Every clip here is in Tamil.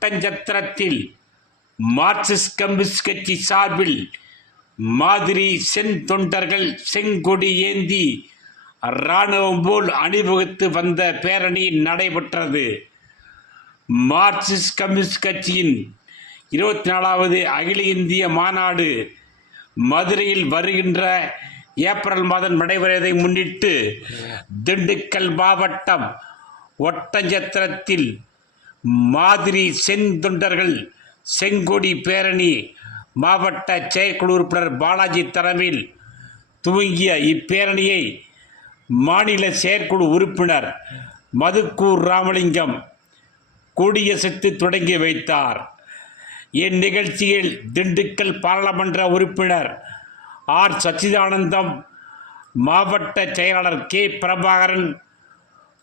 ஒட்டஞ்சத்திரத்தில் மார்க்சிஸ்ட் கம்யூனிஸ்ட் கட்சி சார்பில் மாதிரி செந்தொண்டர்கள் செங்கொடி ஏந்தி இராணுவம் போல் அணிவகுத்து வந்த பேரணி நடைபெற்றது. மார்க்சிஸ்ட் கம்யூனிஸ்ட் கட்சியின் இருபத்தி நாலாவது அகில இந்திய மாநாடு மதுரையில் வருகின்ற ஏப்ரல் மாதம் நடைபெறுவதை முன்னிட்டு திண்டுக்கல் மாவட்டம் ஒட்டஞ்சத்திரத்தில் மாதிரி செந்தொண்டர்கள் செங்கொடி பேரணி மாவட்ட செயற்குழு உறுப்பினர் பாலாஜி தலைமையில் துவங்கிய இப்பேரணியை மாநில செயற்குழு உறுப்பினர் மதுக்கூர் ராமலிங்கம் கொடியசைத்து தொடங்கி வைத்தார். இந்நிகழ்ச்சியில் திண்டுக்கல் பாராளுமன்ற உறுப்பினர் ஆர் சச்சிதானந்தம் மாவட்ட செயலாளர் கே பிரபாகரன்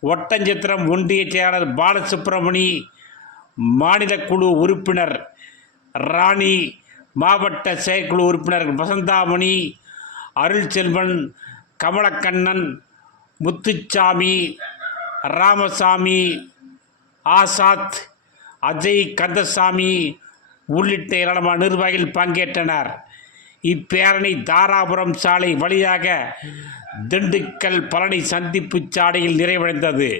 ஒட்டஞ்சித்திரம் ஒன்றிய செயலாளர் பாலசுப்ரமணி மாநில குழு உறுப்பினர் ராணி மாவட்ட செயற்குழு உறுப்பினர் வசந்தாமணி அருள்செல்வன் கமலக்கண்ணன் முத்துச்சாமி ராமசாமி ஆசாத் அஜய் கந்தசாமி உள்ளிட்ட ஏராளமான நிர்வாகிகள் பங்கேற்றனர். இப்பேரணி தாராபுரம் சாலை வழியாக திண்டுக்கல் பழனி சந்திப்பு சாலையில் நிறைவடைந்தது.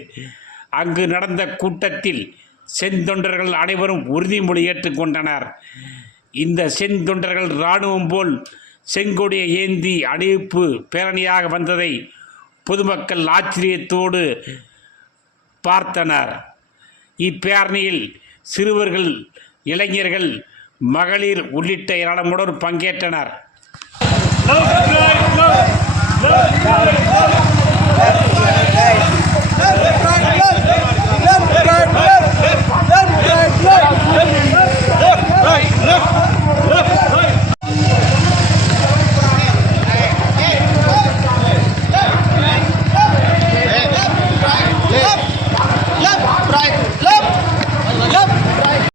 அங்கு நடந்த கூட்டத்தில் செந்தொண்டர்கள் அனைவரும் உறுதிமொழி ஏற்றுக்கொண்டனர். இந்த செந்தொண்டர்கள் இராணுவம் போல் செங்கொடியை ஏந்தி அணிவிப்பு பேரணியாக வந்ததை பொதுமக்கள் ஆச்சரியத்தோடு பார்த்தனர். இப்பேரணியில் சிறுவர்கள் இளைஞர்கள் மகளிர் உள்ளிட்ட ஏராளமுடன் பங்கேற்றனர்.